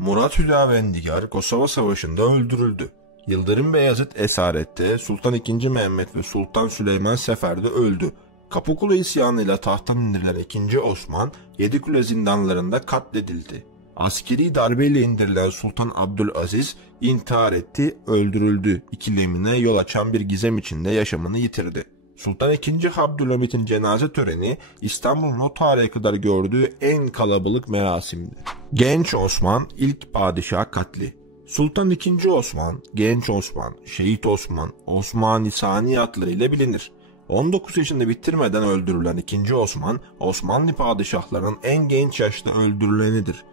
Murat Hüdavendigar Kosova Savaşı'nda öldürüldü. Yıldırım Beyazıt esarette, Sultan II. Mehmet ve Sultan Süleyman seferde öldü. Kapıkulu isyanıyla tahttan indirilen II. Osman, Yedikule zindanlarında katledildi. Askeri darbeyle indirilen Sultan Abdülaziz intihar etti, öldürüldü ikilemine yol açan bir gizem içinde yaşamını yitirdi. Sultan II. Abdülhamit'in cenaze töreni İstanbul'un o tarihe kadar gördüğü en kalabalık merasimdi. Genç Osman ilk padişah katli. Sultan II. Osman, Genç Osman, Şehit Osman, Osmani Sani adlarıyla bilinir. 19 yaşında bitirmeden öldürülen II. Osman, Osmanlı padişahlarının en genç yaşta öldürülenidir.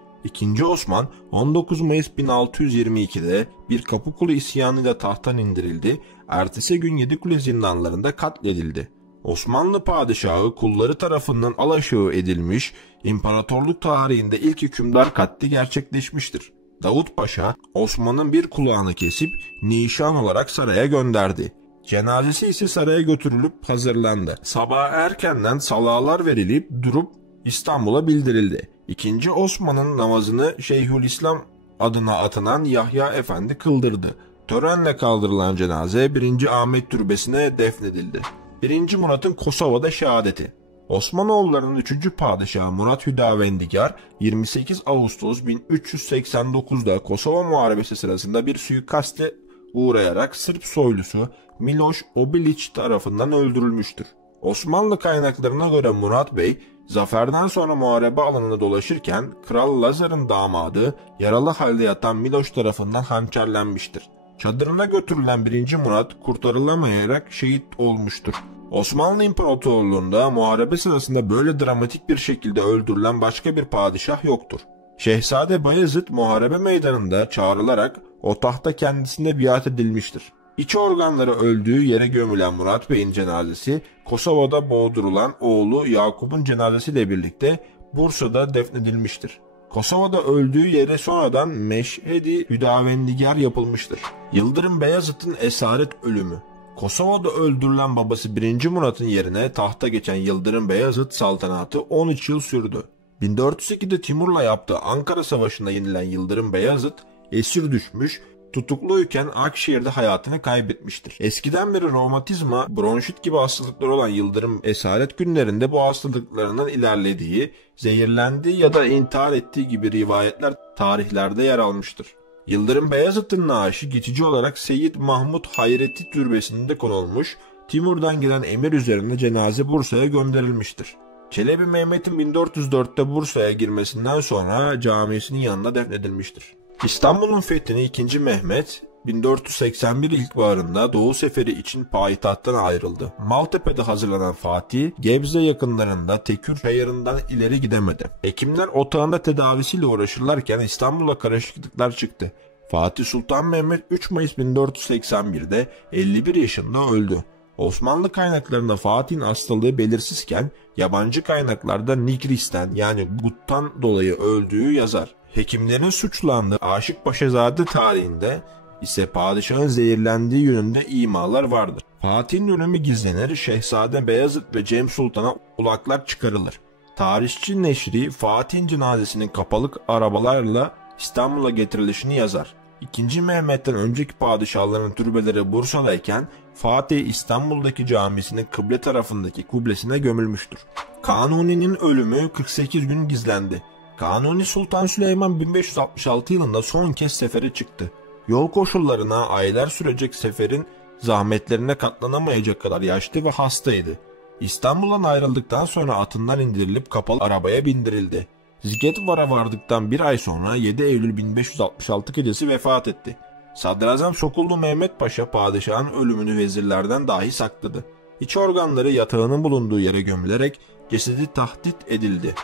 II. Osman 19 Mayıs 1622'de bir Kapıkulu isyanıyla tahttan indirildi, ertesi gün Yedikule zindanlarında katledildi. Osmanlı padişahı kulları tarafından alaşağı edilmiş, imparatorluk tarihinde ilk hükümdar katli gerçekleşmiştir. Davut Paşa, Osman'ın bir kulağını kesip nişan olarak saraya gönderdi. Cenazesi ise saraya götürülüp hazırlandı. Sabah erkenden salalar verilip durup İstanbul'a bildirildi. İkinci Osman'ın namazını Şeyhülislam adına atanan Yahya Efendi kıldırdı. Törenle kaldırılan cenaze 1. Ahmet Türbesi'ne defnedildi. 1. Murat'ın Kosova'da şehadeti. Osmanoğullarının 3. padişahı Murat Hüdavendigar 28 Ağustos 1389'da Kosova Muharebesi sırasında bir suikaste uğrayarak Sırp soylusu Miloš Obilić tarafından öldürülmüştür. Osmanlı kaynaklarına göre Murat Bey, zaferden sonra muharebe alanında dolaşırken Kral Lazar'ın damadı yaralı halde yatan Miloš tarafından hançerlenmiştir. Çadırına götürülen 1. Murat kurtarılamayarak şehit olmuştur. Osmanlı İmparatorluğu'nda muharebe sırasında böyle dramatik bir şekilde öldürülen başka bir padişah yoktur. Şehzade Bayezid muharebe meydanında çağrılarak o tahta kendisine biat edilmiştir. İç organları öldüğü yere gömülen Murat Bey'in cenazesi Kosova'da boğdurulan oğlu Yakup'un cenazesiyle birlikte Bursa'da defnedilmiştir. Kosova'da öldüğü yere sonradan Meşhedi Hüdavendigar yapılmıştır. Yıldırım Beyazıt'ın esaret ölümü. Kosova'da öldürülen babası 1. Murat'ın yerine tahta geçen Yıldırım Beyazıt saltanatı 13 yıl sürdü. 1402'de Timur'la yaptığı Ankara Savaşı'nda yenilen Yıldırım Beyazıt esir düşmüş, tutukluyken Akşehir'de hayatını kaybetmiştir. Eskiden beri romatizma, bronşit gibi hastalıklar olan Yıldırım esaret günlerinde bu hastalıklarının ilerlediği, zehirlendiği ya da intihar ettiği gibi rivayetler tarihlerde yer almıştır. Yıldırım Beyazıt'ın naaşı geçici olarak Seyyid Mahmud Hayrettin Türbesi'nde konulmuş, Timur'dan gelen emir üzerine cenaze Bursa'ya gönderilmiştir. Çelebi Mehmet'in 1404'te Bursa'ya girmesinden sonra camisinin yanına defnedilmiştir. İstanbul'un fethini 2. Mehmet 1481 ilkbaharında Doğu Seferi için payitahttan ayrıldı. Maltepe'de hazırlanan Fatih, Gebze yakınlarında Tekür Çayırı'ndan ileri gidemedi. Hekimler otağında tedavisiyle uğraşırlarken İstanbul'a karışıklıklar çıktı. Fatih Sultan Mehmet 3 Mayıs 1481'de 51 yaşında öldü. Osmanlı kaynaklarında Fatih'in hastalığı belirsizken yabancı kaynaklarda Nigris'ten yani guttan dolayı öldüğü yazar. Hekimlerin suçlandığı Aşık Paşazade tarihinde ise padişahın zehirlendiği yönünde imalar vardır. Fatih'in ölümü gizlenir, Şehzade Beyazıt ve Cem Sultan'a ulaklar çıkarılır. Tarihçi Neşri Fatih'in cenazesinin kapalı arabalarla İstanbul'a getirilişini yazar. II. Mehmet'ten önceki padişahların türbeleri Bursa'dayken Fatih İstanbul'daki camisinin kıble tarafındaki kubbesine gömülmüştür. Kanuni'nin ölümü 48 gün gizlendi. Kanuni Sultan Süleyman 1566 yılında son kez sefere çıktı. Yol koşullarına aylar sürecek seferin zahmetlerine katlanamayacak kadar yaşlı ve hastaydı. İstanbul'dan ayrıldıktan sonra atından indirilip kapalı arabaya bindirildi. Zigetvar'a vardıktan bir ay sonra 7 Eylül 1566 gecesi vefat etti. Sadrazam Sokullu Mehmet Paşa padişahın ölümünü vezirlerden dahi sakladı. İç organları yatağının bulunduğu yere gömülerek cesedi tahdit edildi.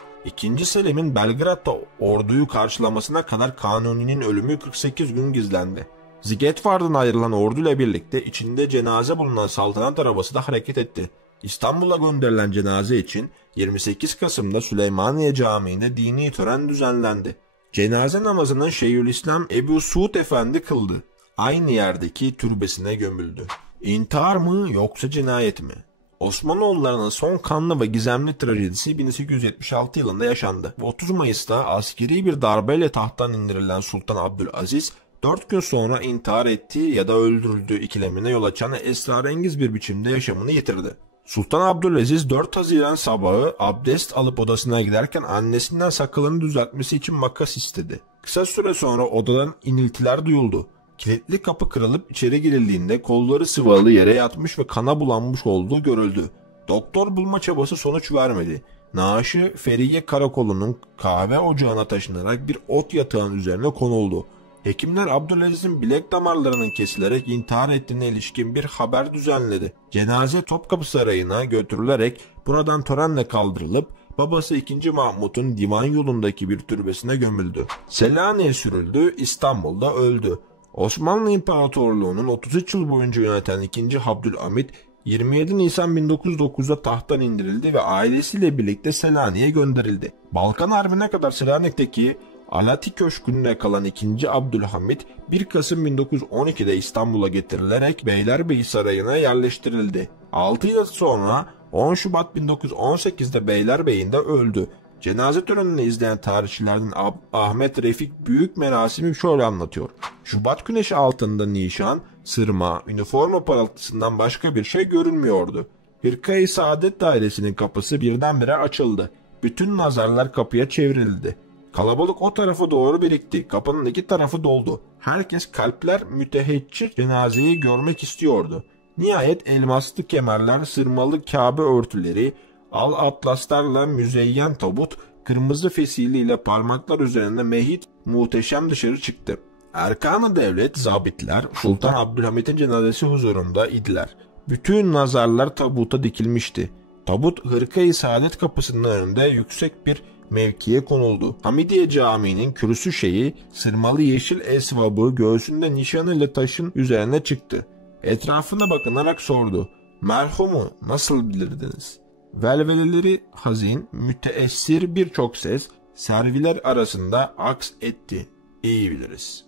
II. Selim'in Belgrad'da orduyu karşılamasına kadar Kanuni'nin ölümü 48 gün gizlendi. Zigetvar'dan ayrılan orduyla birlikte içinde cenaze bulunan saltanat arabası da hareket etti. İstanbul'a gönderilen cenaze için 28 Kasım'da Süleymaniye Camii'nde dini tören düzenlendi. Cenaze namazını Şeyhülislam Ebu Suud Efendi kıldı. Aynı yerdeki türbesine gömüldü. İntihar mı yoksa cinayet mi? Osmanoğullarının son kanlı ve gizemli trajedisi 1876 yılında yaşandı. 30 Mayıs'ta askeri bir darbeyle tahttan indirilen Sultan Abdülaziz, 4 gün sonra intihar ettiği ya da öldürüldüğü ikilemine yol açan esrarengiz bir biçimde yaşamını yitirdi. Sultan Abdülaziz 4 Haziran sabahı abdest alıp odasına giderken annesinden sakalını düzeltmesi için makas istedi. Kısa süre sonra odadan iniltiler duyuldu. Kilitli kapı kırılıp içeri girildiğinde kolları sıvalı yere yatmış ve kana bulanmış olduğu görüldü. Doktor bulma çabası sonuç vermedi. Naaşı Feriye Karakolu'nun kahve ocağına taşınarak bir ot yatağın üzerine konuldu. Hekimler Abdülaziz'in bilek damarlarının kesilerek intihar ettiğine ilişkin bir haber düzenledi. Cenaze Topkapı Sarayı'na götürülerek buradan törenle kaldırılıp babası 2. Mahmut'un Divan yolundaki bir türbesine gömüldü. Selanik'e sürüldü, İstanbul'da öldü. Osmanlı İmparatorluğu'nun 33 yıl boyunca yöneten 2. Abdülhamit 27 Nisan 1909'da tahttan indirildi ve ailesiyle birlikte Selanik'e gönderildi. Balkan Harbi'ne kadar Selanik'teki Alati Köşkü'nde kalan 2. Abdülhamit 1 Kasım 1912'de İstanbul'a getirilerek Beylerbeyi Sarayı'na yerleştirildi. 6 yıl sonra 10 Şubat 1918'de Beylerbeyi'nde öldü. Cenaze törenini izleyen tarihçilerden Ahmet Refik büyük merasimi şöyle anlatıyor. Şubat güneşi altında nişan, sırma, üniforma parıltısından başka bir şey görünmüyordu. Hırka-i Saadet Dairesi'nin kapısı birdenbire açıldı. Bütün nazarlar kapıya çevrildi. Kalabalık o tarafa doğru birikti. Kapının iki tarafı doldu. Herkes kalpler müteheccir cenazeyi görmek istiyordu. Nihayet elmaslı kemerler, sırmalı Kabe örtüleri, al atlaslarla müzeyyen tabut, kırmızı fesiliyle parmaklar üzerinde mehit muhteşem dışarı çıktı. Erkan-ı devlet zabitler Sultan Abdülhamit'in cenazesi huzurunda idiler. Bütün nazarlar tabuta dikilmişti. Tabut Hırka-i Saadet kapısının önünde yüksek bir mevkiye konuldu. Hamidiye Camii'nin kürsü şeyi sırmalı yeşil esvabı göğsünde nişanıyla taşın üzerine çıktı. Etrafına bakınarak sordu. Merhumu nasıl bilirdiniz? Velveleleri hazin, müteessir birçok ses serviler arasında aks etti. İyi biliriz.